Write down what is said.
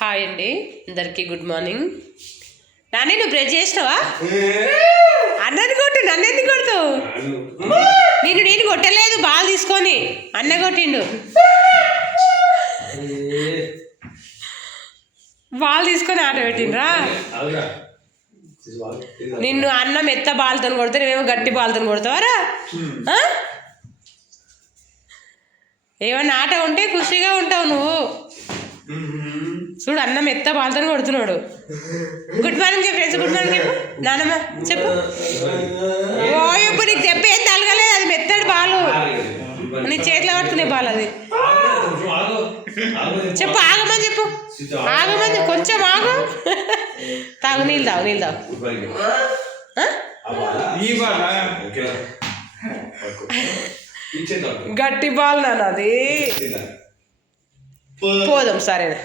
Hi అండి. అందరికీ good morning. నాన్న నువ్వు బ్రష్ చేసినావా? అన్నది కొట్టు? నన్ను ఎందుకు కొడుతావు? నేను నేను కొట్టలేదు బాల్ తీసుకొని. అన్న కొట్టిండు. బాల్ తీసుకొని ఆట పెట్టిండ్రా? నిన్ను అన్న మెత్త బాల్తో కొడతా నువ్వేమో గట్టి బాల్తో కొడతావారా ఏమన్నా ఆట ఉంటే ఖుషిగా ఉంటావు నువ్వు. చూడు అన్న మెత్త బాల్తో కొడుతున్నాడు. గుడ్ మార్నింగ్ చెప్పు ఫ్రెండ్స్ గుడ్ మార్నింగ్ చెప్పు. నానమ్మ చెప్పు. ఓ ఇప్పుడు నీకు చెప్పి తలగలేదు అది మెత్తడి బాలు. నీ చేతిలో పట్టుకునే బాల్ అది. చెప్పు ఆగమని చెప్పు. ఆగమని. కొంచెం ఆగు. తాగు నీళ్ళు తాగు నీళ్ళు తాగు. గట్టి బాల్ నాన్న అది. పోదాం సరేనా.